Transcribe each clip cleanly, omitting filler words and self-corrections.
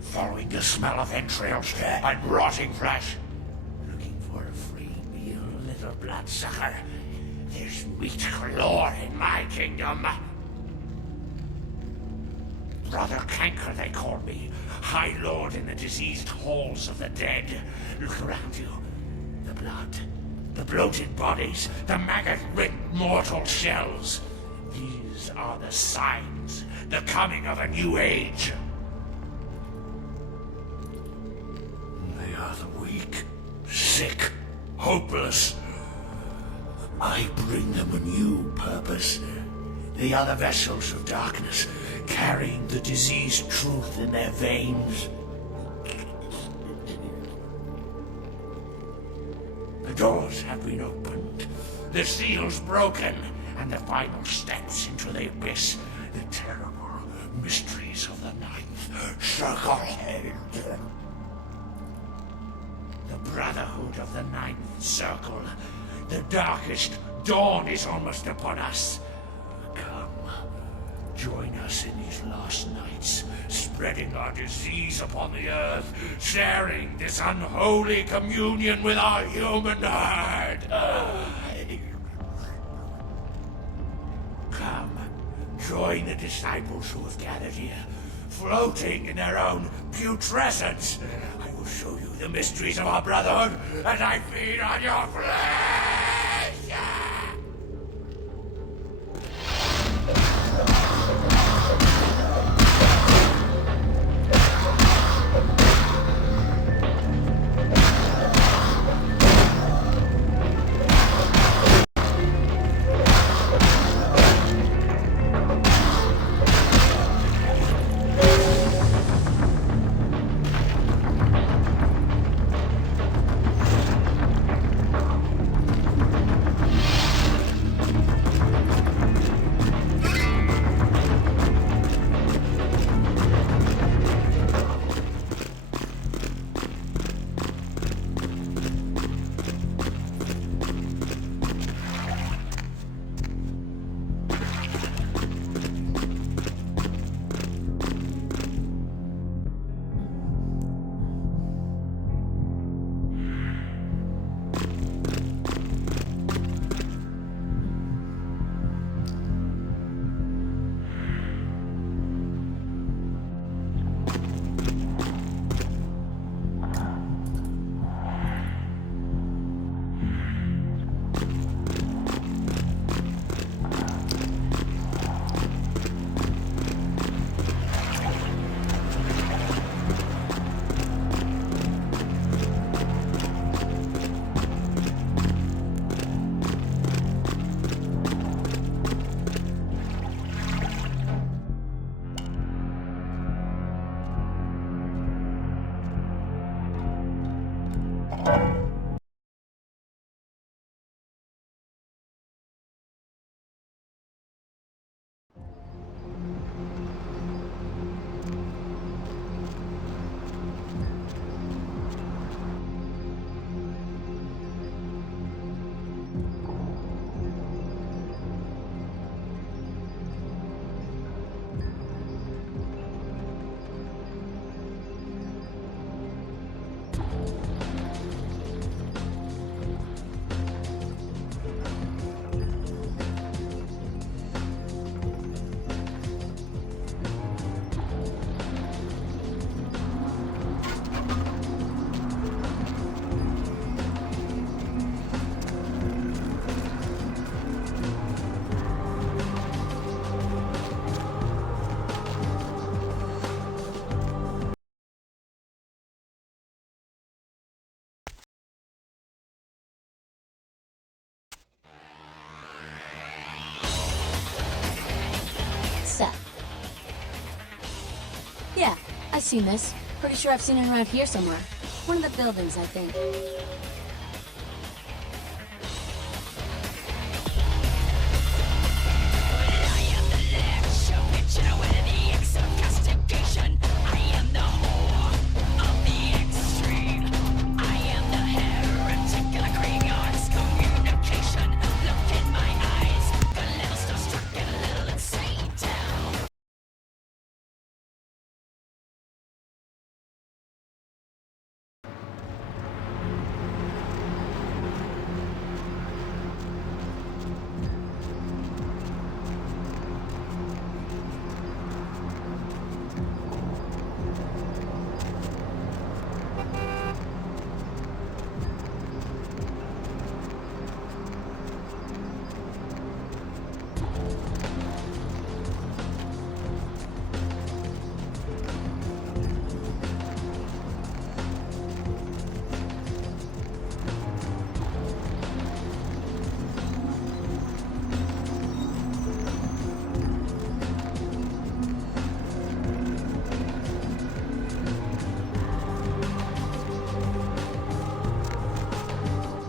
following the smell of entrails and rotting flesh. Looking for a free meal, little bloodsucker. There's meat galore in my kingdom. Brother Canker, they call me. High Lord in the diseased halls of the dead. Look around you. The blood. The bloated bodies. The maggot-riddled mortal shells. These are the signs. The coming of a new age. They are the weak, sick, hopeless. I bring them a new purpose. They are the vessels of darkness, carrying the diseased truth in their veins. The doors have been opened, the seals broken, and the final steps into the abyss, the terrible mysteries of the ninth circle. The brotherhood of the ninth circle. The darkest dawn is almost upon us. Come, join us in these last nights, spreading our disease upon the earth, sharing this unholy communion with our human herd. Come, join the disciples who have gathered here, floating in their own putrescence. I will show you the mysteries of our brotherhood as I feed on your flesh. Yeah, I've seen this. Pretty sure I've seen it around here somewhere. One of the buildings, I think.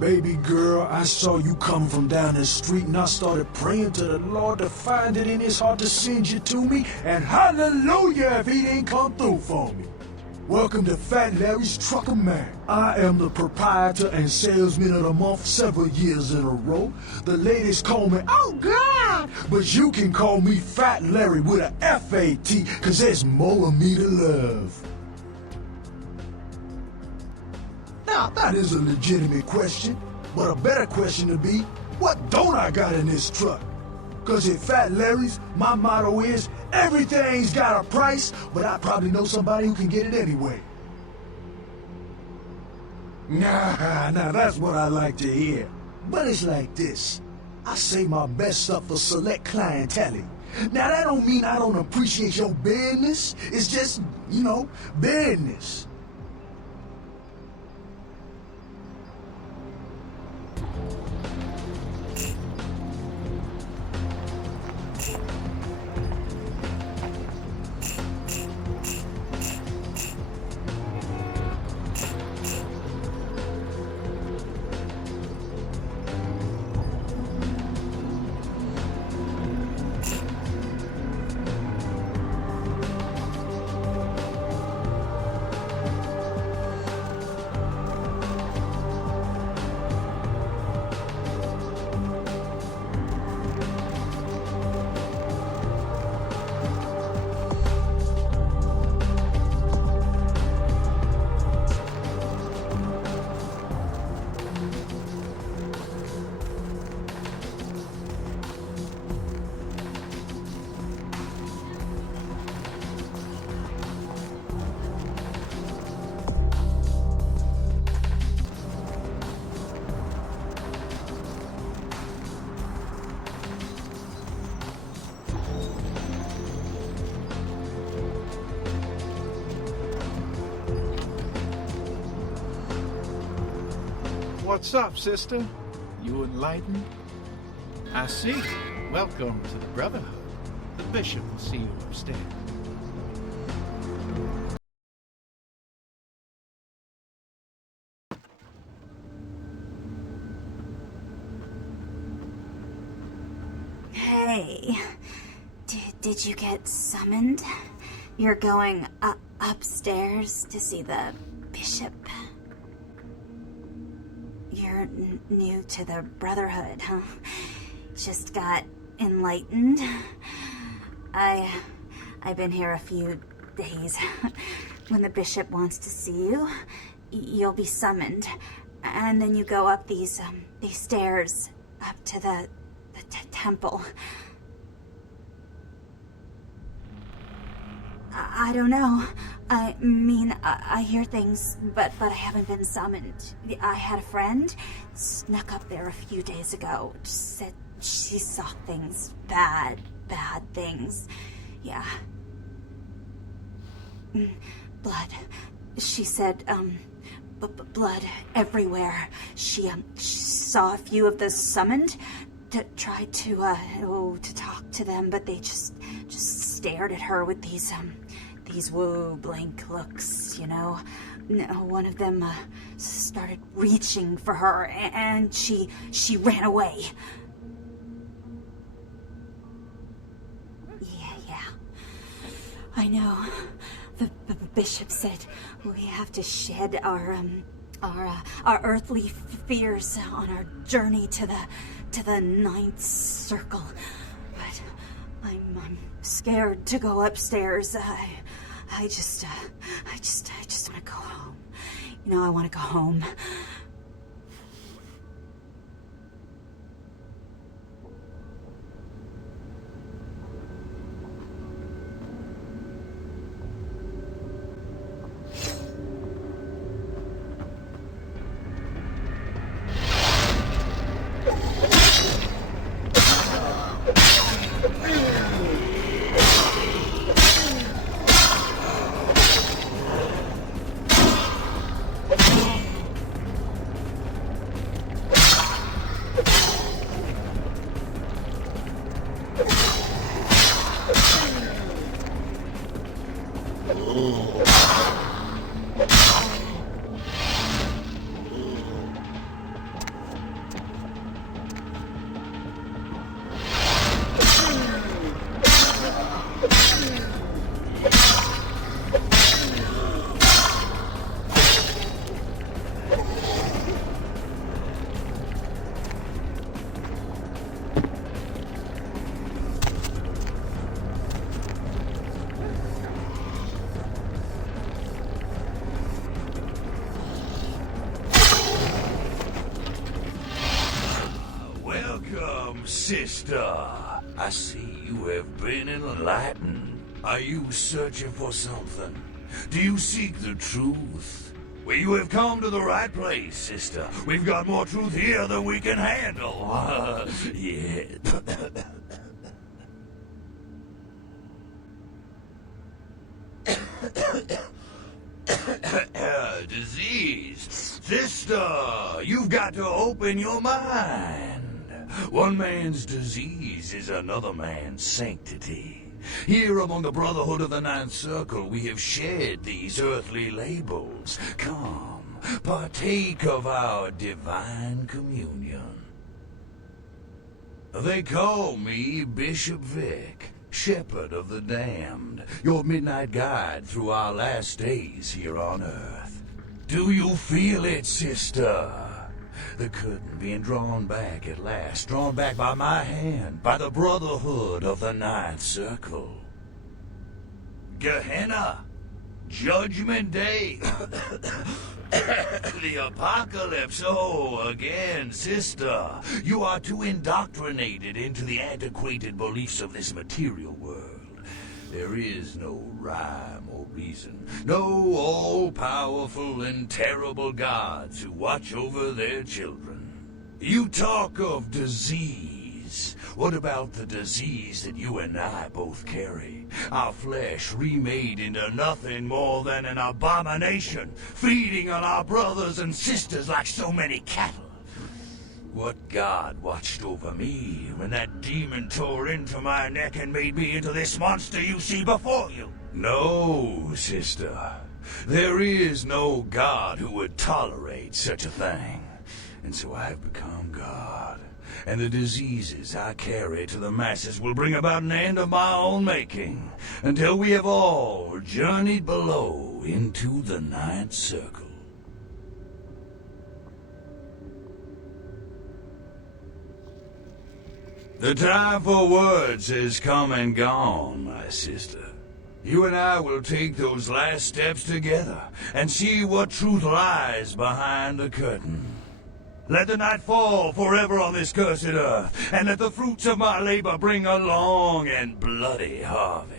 Baby girl, I saw you coming from down the street and I started praying to the Lord to find it in his heart to send you to me, and hallelujah if he didn't come through for me. Welcome to Fat Larry's Trucker Man. I am the proprietor and salesman of the month several years in a row. The ladies call me, oh God, but you can call me Fat Larry with a F-A-T, cause there's more of me to love. Now, that is a legitimate question, but a better question to be, what don't I got in this truck? Cause at Fat Larry's, my motto is, everything's got a price, but I probably know somebody who can get it anyway. Nah, that's what I like to hear. But it's like this. I save my best stuff for select clientele. Now that don't mean I don't appreciate your business. It's just, business. What's up, sister? You enlightened? I see. Welcome to the Brotherhood. The bishop will see you upstairs. Hey, did you get summoned? You're going upstairs to see the bishop? You're new to the Brotherhood, huh? Just got enlightened? I've been here a few days. When the bishop wants to see you, you'll be summoned. And then you go up these stairs up to the temple. I don't know. I mean, I hear things, but I haven't been summoned. I had a friend snuck up there a few days ago. Said she saw things, bad things. Yeah. Blood. She said, blood everywhere. She saw a few of the summoned. Tried to talk to them, but they just stared at her with these blank looks, One of them started reaching for her, and she ran away. Yeah. I know. The bishop said we have to shed our earthly fears on our journey to the ninth circle. But I'm scared to go upstairs. I just want to go home. I want to go home. Sister. I see you have been enlightened. Are you searching for something? Do you seek the truth? Well, you have come to the right place, sister. We've got more truth here than we can handle. Yeah. Disease. Sister, you've got to open your mind. One man's disease is another man's sanctity. Here among the Brotherhood of the Ninth Circle, we have shared these earthly labels. Come, partake of our divine communion. They call me Bishop Vic, Shepherd of the Damned, your midnight guide through our last days here on Earth. Do you feel it, sister? The curtain being drawn back at last, drawn back by my hand, by the Brotherhood of the Ninth Circle. Gehenna, Judgment Day, the Apocalypse. Oh, again, sister, you are too indoctrinated into the antiquated beliefs of this material world. There is no rhyme or reason, no all-powerful and terrible gods who watch over their children. You talk of disease. What about the disease that you and I both carry? Our flesh remade into nothing more than an abomination, feeding on our brothers and sisters like so many cattle. What god watched over me when that demon tore into my neck and made me into this monster you see before you? No, sister. There is no god who would tolerate such a thing. And so I have become God. And the diseases I carry to the masses will bring about an end of my own making, until we have all journeyed below into the Ninth Circle. The time for words has come and gone, my sister. You and I will take those last steps together and see what truth lies behind the curtain. Let the night fall forever on this cursed earth, and let the fruits of my labor bring a long and bloody harvest.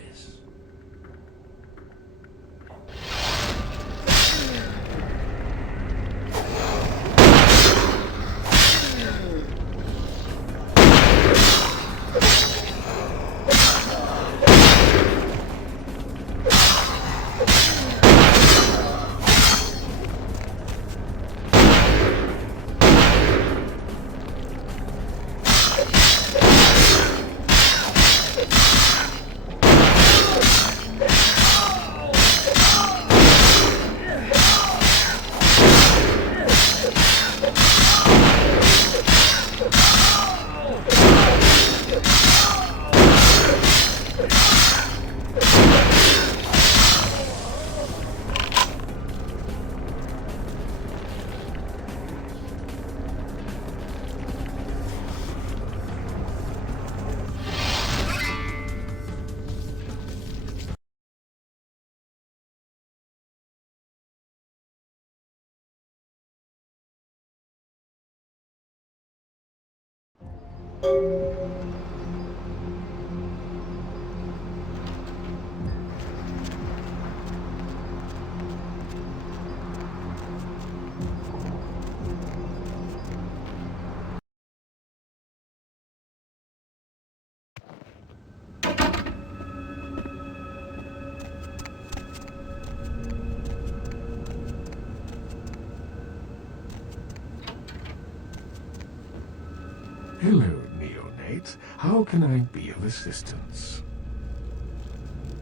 Hello, neonate. How can I be of assistance?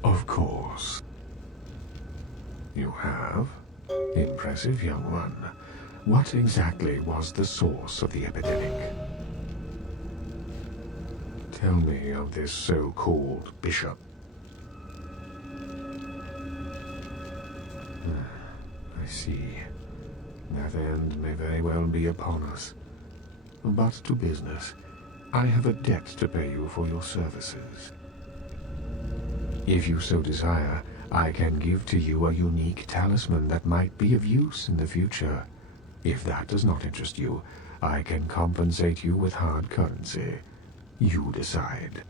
Of course. You have? Impressive, young one. What exactly was the source of the epidemic? Tell me of this so-called bishop. I see. That end may very well be upon us. But to business. I have a debt to pay you for your services. If you so desire, I can give to you a unique talisman that might be of use in the future. If that does not interest you, I can compensate you with hard currency. You decide.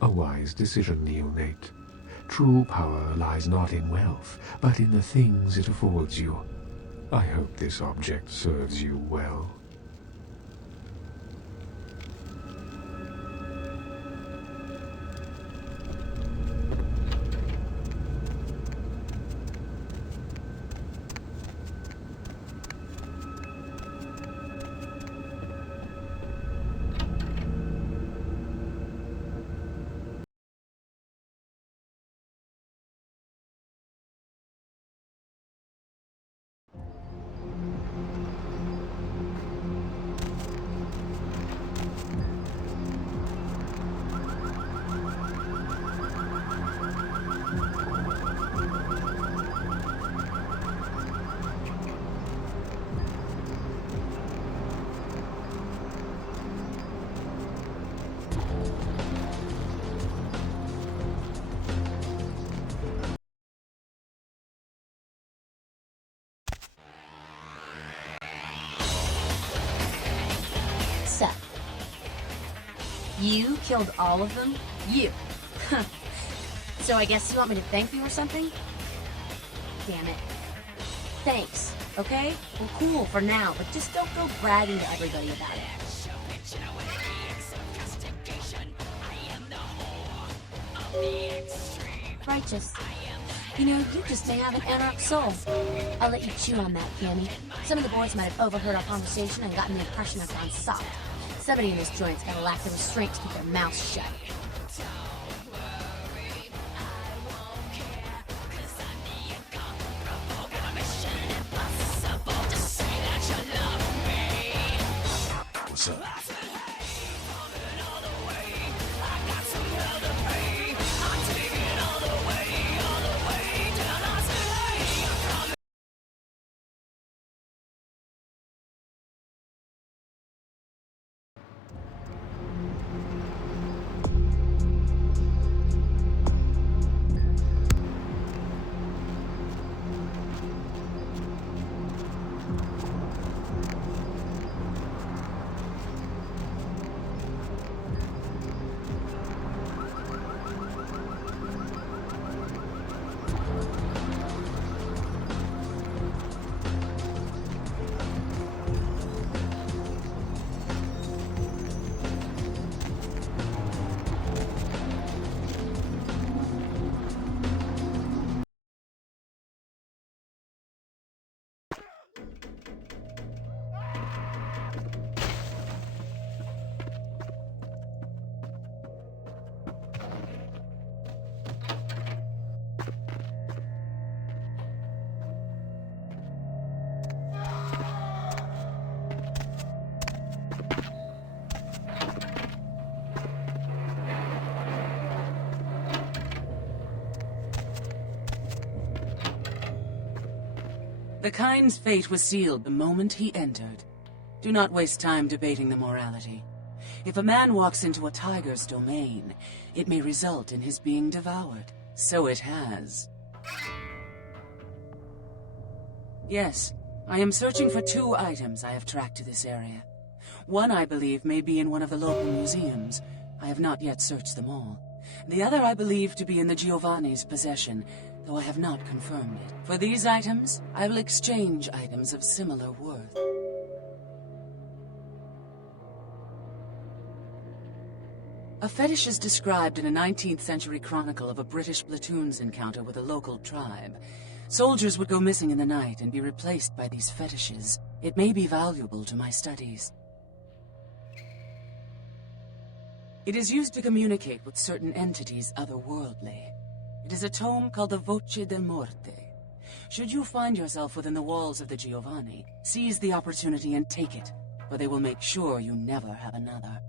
A wise decision, neonate. True power lies not in wealth, but in the things it affords you. I hope this object serves you well. Seth. You killed all of them? You. So I guess you want me to thank you or something? Damn it. Thanks, okay? Well, cool for now, but just don't go bragging to everybody about it. Righteous. You know, you just may have an anarch soul. I'll let you chew on that, Cammy. Some of the boys might have overheard our conversation and gotten the impression I've gone soft. Somebody in this joint's gotta lack the restraint to keep their mouths shut. What's up? The kind's fate was sealed the moment he entered. Do not waste time debating the morality. If a man walks into a tiger's domain, it may result in his being devoured. So it has. Yes, I am searching for 2 items I have tracked to this area. One I believe may be in one of the local museums. I have not yet searched them all. The other I believe to be in the Giovanni's possession, though I have not confirmed it. For these items, I will exchange items of similar worth. A fetish is described in a 19th century chronicle of a British platoon's encounter with a local tribe. Soldiers would go missing in the night and be replaced by these fetishes. It may be valuable to my studies. It is used to communicate with certain entities otherworldly. It is a tome called the Voce del Morte. Should you find yourself within the walls of the Giovanni, seize the opportunity and take it, for they will make sure you never have another.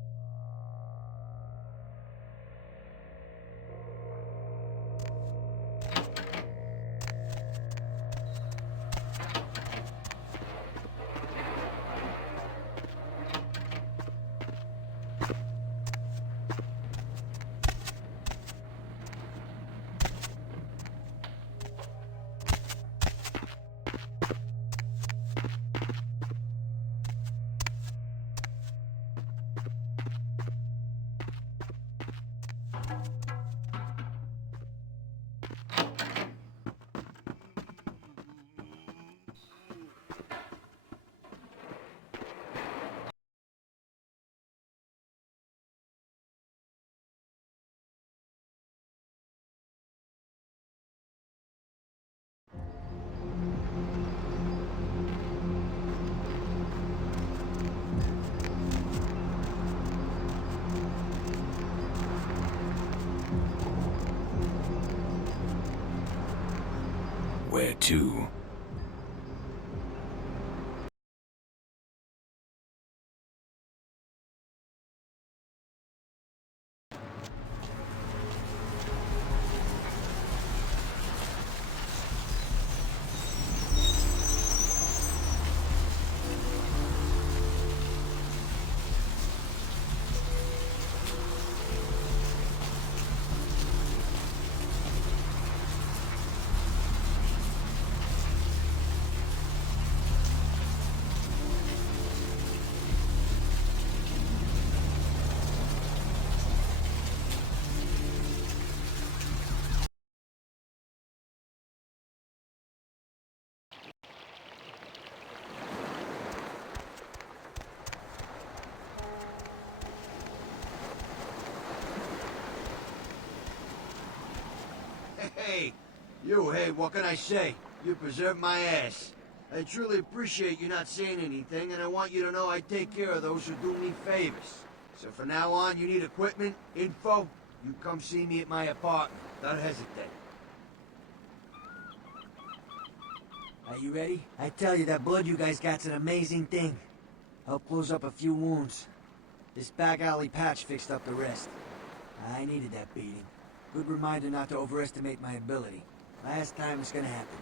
Where to? Hey, what can I say? You preserved my ass. I truly appreciate you not saying anything, and I want you to know I take care of those who do me favors. So from now on, you need equipment, info, you come see me at my apartment. Don't hesitate. Are you ready? I tell you, that blood you guys got's an amazing thing. Helped close up a few wounds. This back alley patch fixed up the rest. I needed that beating. Good reminder not to overestimate my ability. Last time it's gonna happen.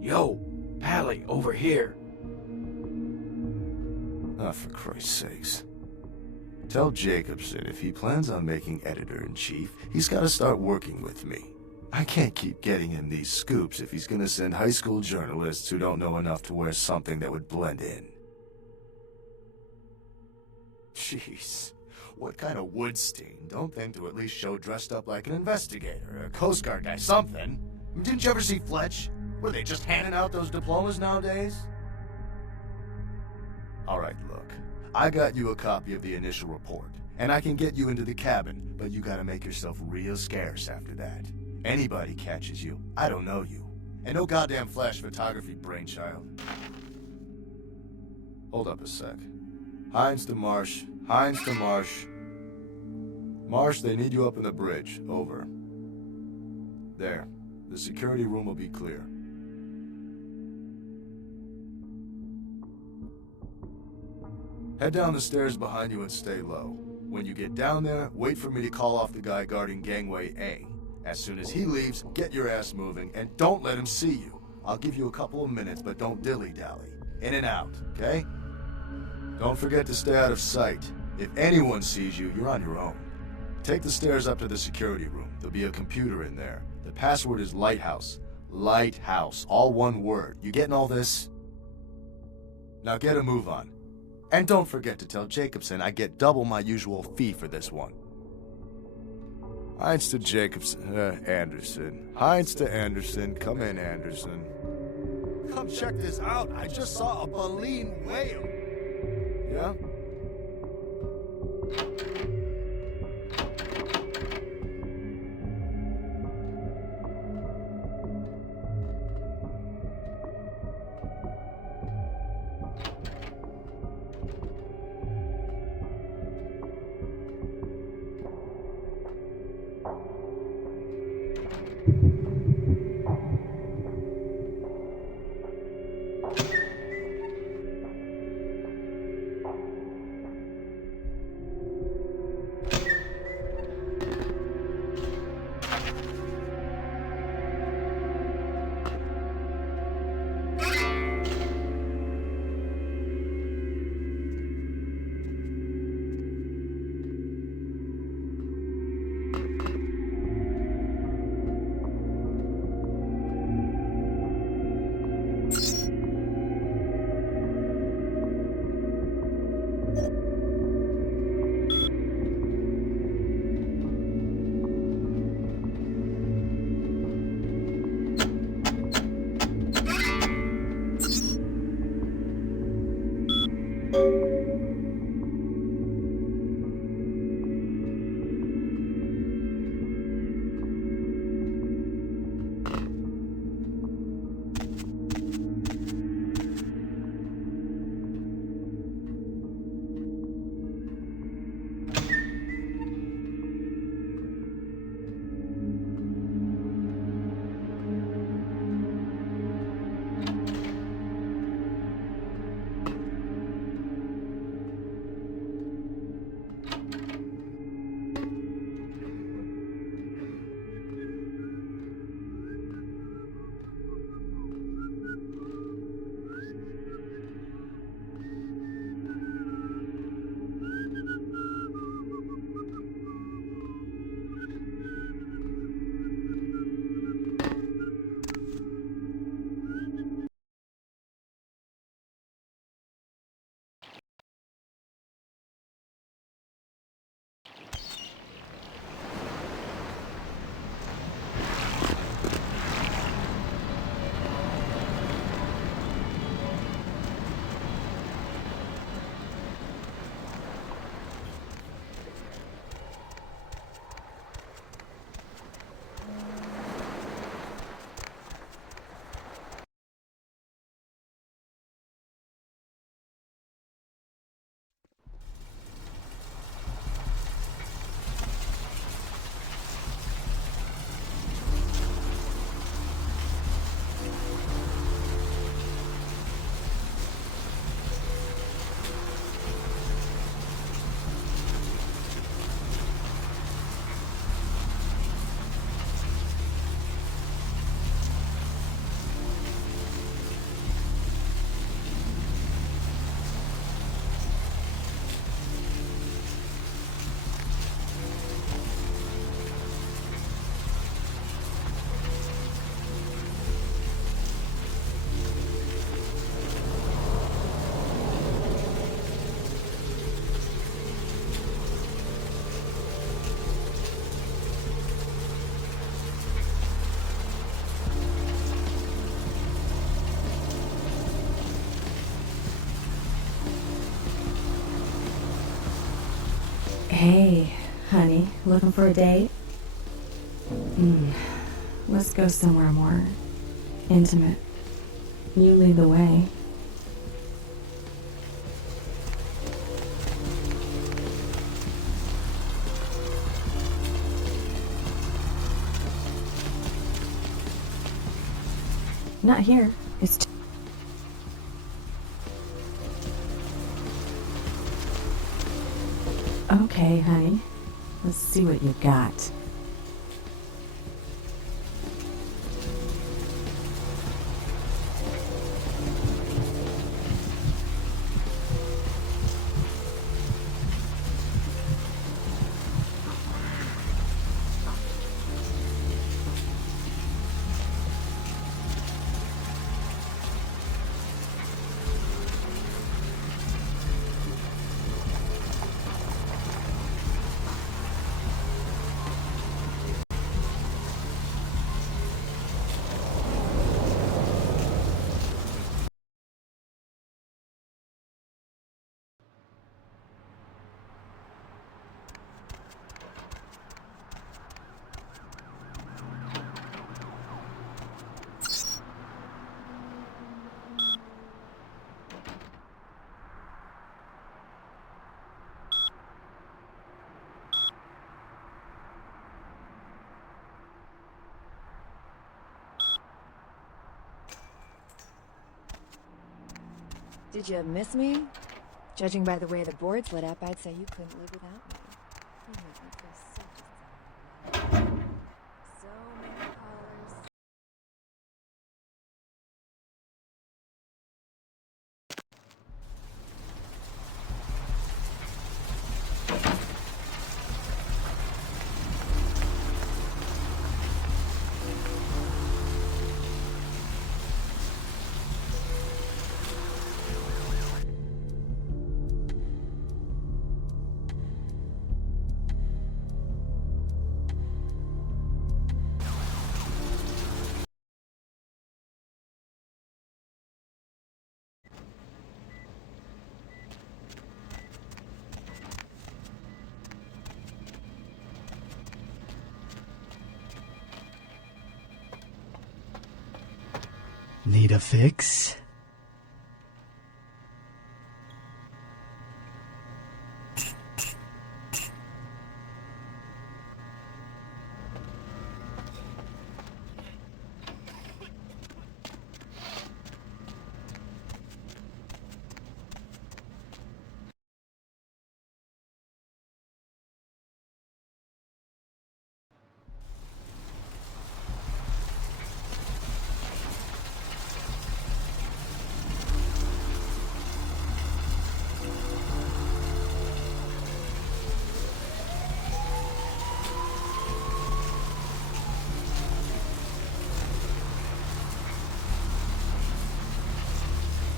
Yo, Pally, over here. Ah, for Christ's sakes. Tell Jacobson if he plans on making editor-in-chief, he's gotta start working with me. I can't keep getting him these scoops if he's gonna send high school journalists who don't know enough to wear something that would blend in. Jeez, what kind of Woodstein don't think to at least show dressed up like an investigator, a Coast Guard guy, something? Didn't you ever see Fletch? Were they just handing out those diplomas nowadays? Alright, look. I got you a copy of the initial report, and I can get you into the cabin, but you gotta make yourself real scarce after that. Anybody catches you, I don't know you. And no goddamn flash photography, brainchild. Hold up a sec. Hines to Marsh. Hines to Marsh. Marsh, they need you up in the bridge. Over. There. The security room will be clear. Head down the stairs behind you and stay low. When you get down there, wait for me to call off the guy guarding Gangway A. As soon as he leaves, get your ass moving, and don't let him see you. I'll give you a couple of minutes, but don't dilly-dally. In and out, okay? Don't forget to stay out of sight. If anyone sees you, you're on your own. Take the stairs up to the security room. There'll be a computer in there. The password is Lighthouse. Lighthouse. All one word. You getting all this? Now get a move on. And don't forget to tell Jacobson I get double my usual fee for this one. Hines to Jacobson. Anderson. Hines to Anderson. Come in, Anderson. Come check this out. I just saw a baleen whale. Yeah? Hey, honey, looking for a date? Let's go somewhere more intimate. You lead the way. Not here. It's okay, honey. Let's see what you got. Did you miss me? Judging by the way the board's lit up, I'd say you couldn't live without me. You make me feel so disappointed. So many colors. Need a fix?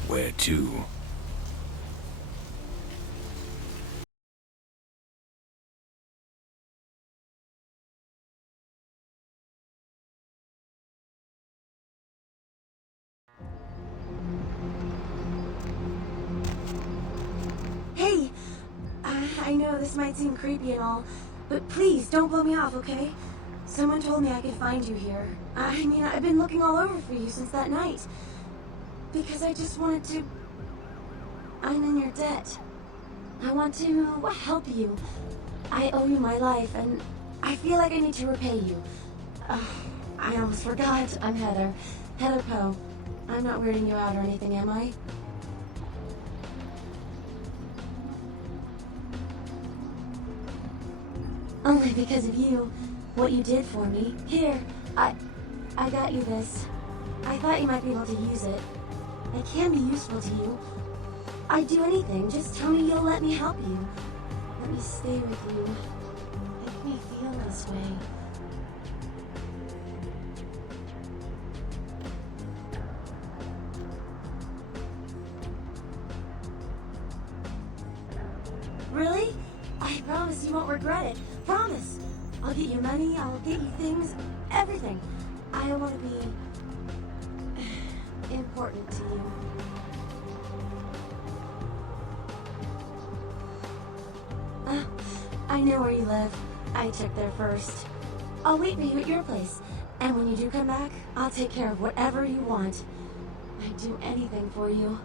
Where to? Hey! I know this might seem creepy and all, but please don't blow me off, okay? Someone told me I could find you here. I mean, I've been looking all over for you since that night. Because I just wanted to... I'm in your debt. I want to help you. I owe you my life, and I feel like I need to repay you. I almost forgot. I'm Heather. Heather Poe. I'm not weirding you out or anything, am I? Only because of you. What you did for me. Here, I got you this. I thought you might be able to use it. It can be useful to you. I'd do anything. Just tell me you'll let me help you. Let me stay with you. Make me feel this way. Really? I promise you won't regret it. Promise. I'll get you money, I'll get you things, everything. I want to be important to you. I I know where you live. I checked there first. I'll wait for you at your place. And when you do come back, I'll take care of whatever you want. I'd do anything for you.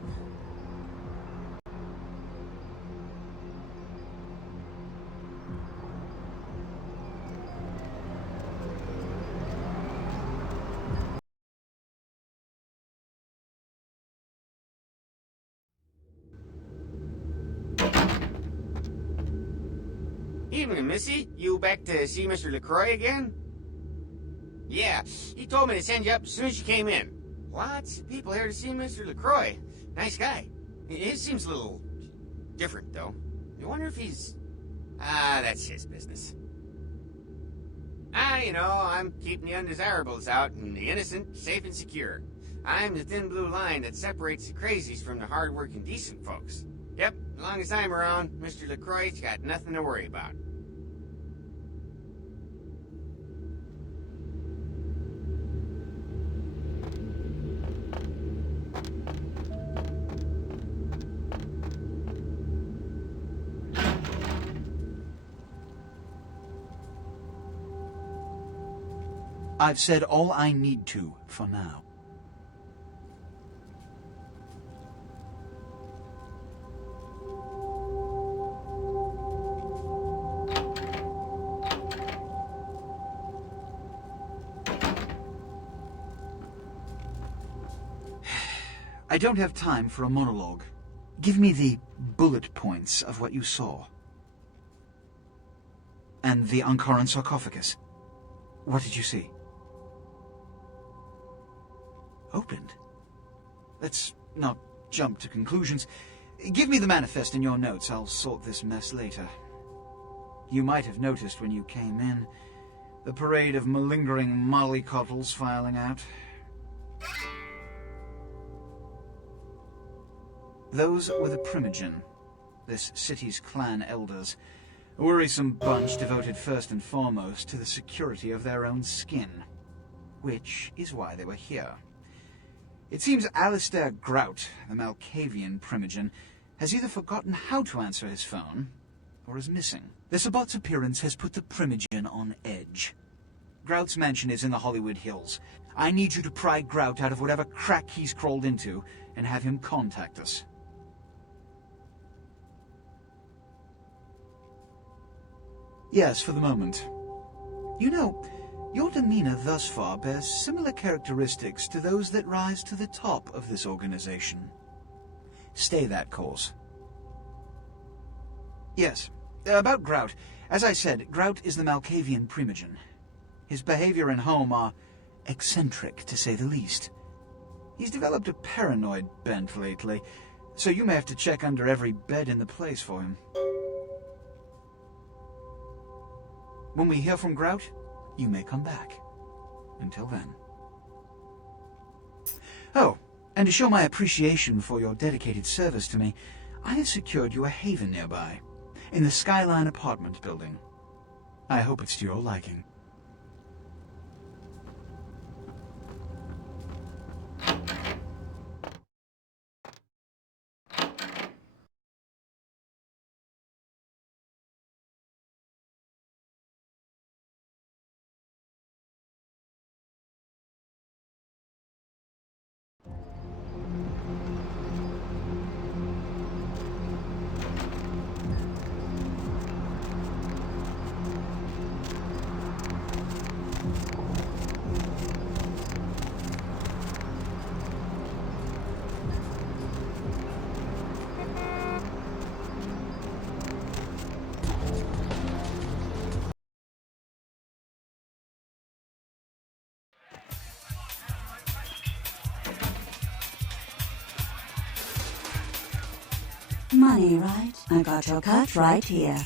Evening, Missy. You back to see Mr. LaCroix again? Yeah, he told me to send you up as soon as you came in. Lots of people here to see Mr. LaCroix. Nice guy. He seems a little different, though. I wonder if he's... that's his business. You know, I'm keeping the undesirables out and the innocent safe and secure. I'm the thin blue line that separates the crazies from the hard-working, decent folks. Yep, as long as I'm around, Mr. LaCroix's got nothing to worry about. I've said all I need to for now. I don't have time for a monologue. Give me the bullet points of what you saw. And the Ankaran sarcophagus. What did you see? Opened? Let's not jump to conclusions. Give me the manifest in your notes. I'll sort this mess later. You might have noticed when you came in the parade of malingering mollycoddles filing out. Those were the Primogen, this city's clan elders, a worrisome bunch devoted first and foremost to the security of their own skin, which is why they were here. It seems Alistair Grout, the Malkavian Primogen, has either forgotten how to answer his phone, or is missing. The Sabbat's appearance has put the Primogen on edge. Grout's mansion is in the Hollywood Hills. I need you to pry Grout out of whatever crack he's crawled into, and have him contact us. Yes, for the moment. You know, your demeanor thus far bears similar characteristics to those that rise to the top of this organization. Stay that course. Yes, about Grout. As I said, Grout is the Malkavian Primogen. His behavior and home are eccentric, to say the least. He's developed a paranoid bent lately, so you may have to check under every bed in the place for him. When we hear from Grout, you may come back. Until then. Oh, and to show my appreciation for your dedicated service to me, I have secured you a haven nearby, in the Skyline apartment building. I hope it's to your liking. Money, right? I got your cut right here.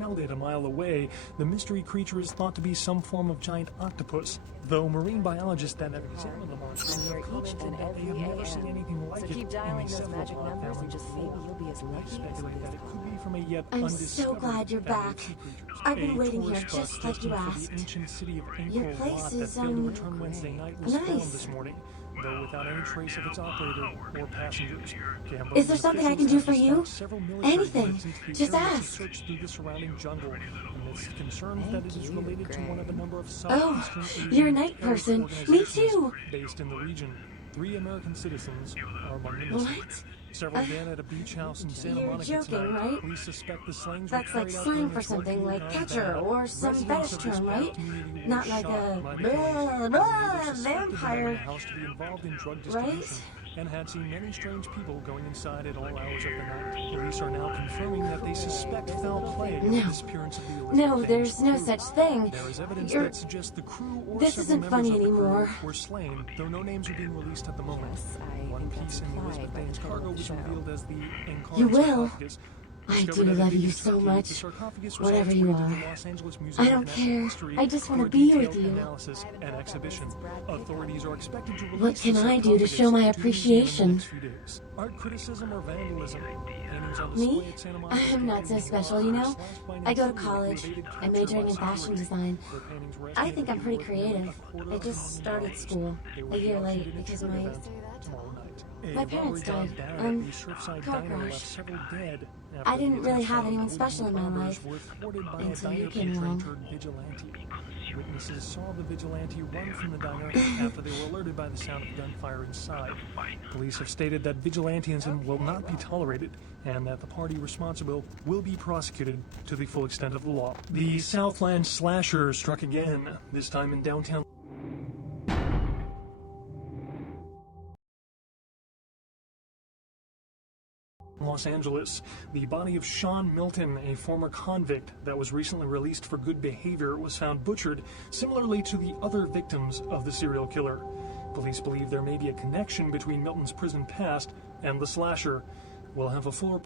smelled it a mile away. The mystery creature is thought to be some form of giant octopus, though marine biologists that have examined the monster have commented that they have never seen anything like it in the cephalopods family before. They speculate that it could be from a yet I'm undiscovered so glad you're family back. of sea creatures. I've been A waiting here tourist bus just like you destined for asked. the ancient city of Your Angkor place Wat that is, failed to return Wednesday night was nice. found this morning, though without any trace of its operator or passengers. Is there something I can do for you? Anything. Just ask. Search through the surrounding jungle amidst concerns that it is related to one of a number of Oh, Southeastern you're a Asian night terror person. Me organizations too. based in the region. 3 American citizens are among the missing. What? Several dead at a beach house in Santa You're Monica joking, tonight. right? Police suspect the slayings That's were like carried out slang during for a something like tornado catcher that or some residents fetish of this term, past right? community were Not like shot a by the police. blah, And blah, they suspected the man in the vampire. house to be involved in drug Right? distribution and had seen many strange people going inside at all hours of the night. Police are now confirming that they suspect foul play in the disappearance of the Elizabeth No, Danes there's no crew. such thing. There is evidence You're- that suggests the crew or This several isn't members funny of the anymore. crew were slain, though no names are being released at the moment. One piece in the Elizabeth Danes cargo was revealed as the Encarn You will. sarcophagus. I do Discovered at love a you beach so Turkey, much. the sarcophagus was Whatever on its you way to the are. Los Angeles Museum I of don't Natural care. History I just want for to a be with detailed you. analysis and exhibition. Authorities are expected to release What can the I do to show my sarcophagus to the museum in the appreciation? next few days. Art criticism or vandalism? Paintings on Me? display at Santa Monica I'm not so Academy special, you know? slashed by an I go to intruder college. who evaded I'm capture majoring by in fashion security. design. Their paintings were I think estimated I'm to pretty be worth nearly creative. $250,000. I just started school They a will be year auctioned late in a because tribute my event tomorrow night. A My parents robbery died. down at the Surfside car Diner crash. left several dead I after didn't the really attempts have by anyone would-be special in my robbers life were thwarted by a until you diner came along. patron turned vigilante. Witnesses saw the vigilante run from the diner after they were alerted by the sound of gunfire inside. Police have stated that vigilantism will not be tolerated and that the party responsible will be prosecuted to the full extent of the law. The Southland slasher struck again, this time in downtown Los Angeles. The body of Sean Milton, a former convict that was recently released for good behavior, was found butchered, similarly to the other victims of the serial killer. Police believe there may be a connection between Milton's prison past and the slasher. We'll have a fuller